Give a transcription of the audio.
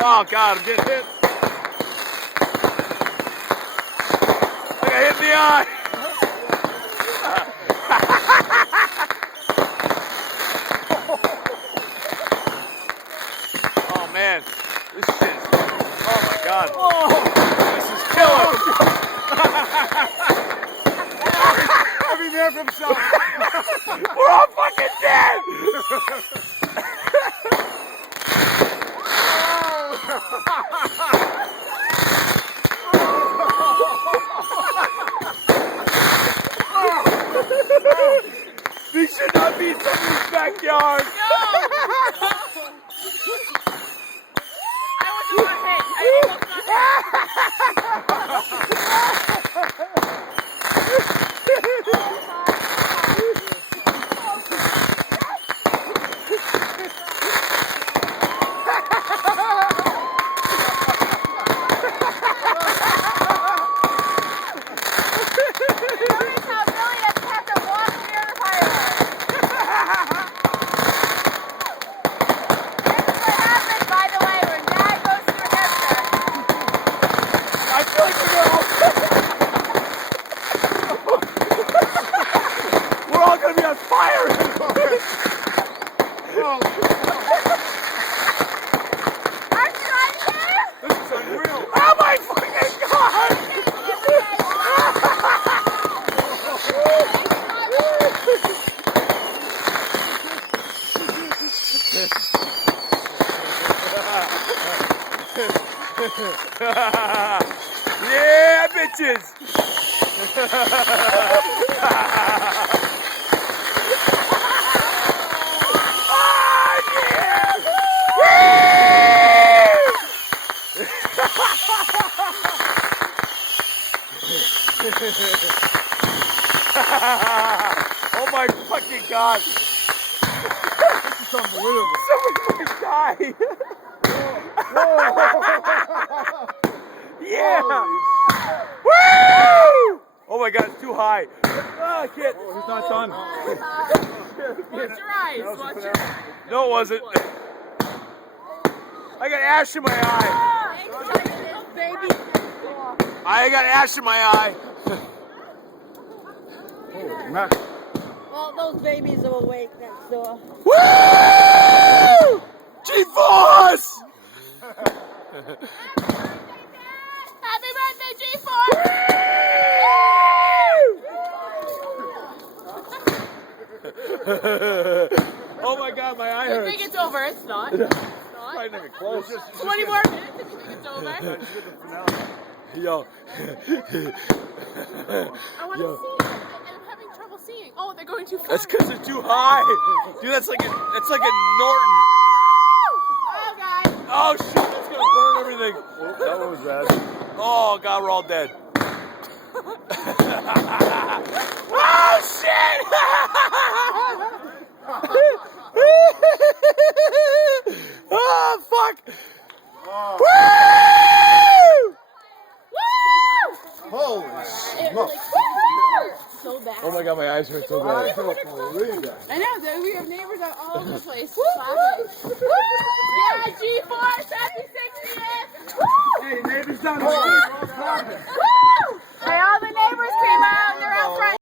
Oh God, I'm getting hit. I got hit in the eye. Oh man, this shit is, oh my God. This is killer. Every man for himself. We're all fucking dead. These should not be in somebody's backyard. No! I wasn't got hit. I almost got Notice how Billy has had to walk near the fireworks. This is what happens, by the way, when Dad goes to a headset. I feel like we're all gonna be on fire. I'm trying to. This is unreal. Oh my fucking God! Yeah, bitches! Oh my fucking God! This is unbelievable. Somebody might die! Yeah! Woo! Oh my God, it's too high. Oh, I can't. Oh, he's not done. Watch your eyes. Watch your eyes. No, it wasn't. I got ash in my eye. Baby. I got ash in my eye. Holy mackerel. Well, those babies are awake next door. Woo! G-force! Happy birthday, gforce! Oh my God, my eye I hurts. think it's over. It's not. It's not. Probably not even close. 20 more minutes and you think it's over. Yo. I want Yo. to see it. I'm having trouble seeing. Oh, they're going too far. That's because they're too high. Dude, that's like a Norton. Oh, guys. Oh shit, that's gonna burn everything. Oh, that one was bad. Oh God, we're all dead. Oh shit! Oh fuck! Oh. Woo! Holy It smoke. really So bad. Oh my God, my eyes hurt so I bad. don't believe that. I know, we have neighbors all over the place. Yeah, gforce, happy 60th! Hey, neighbors down the street. Woo! Hey, all the neighbors came out and they're out front.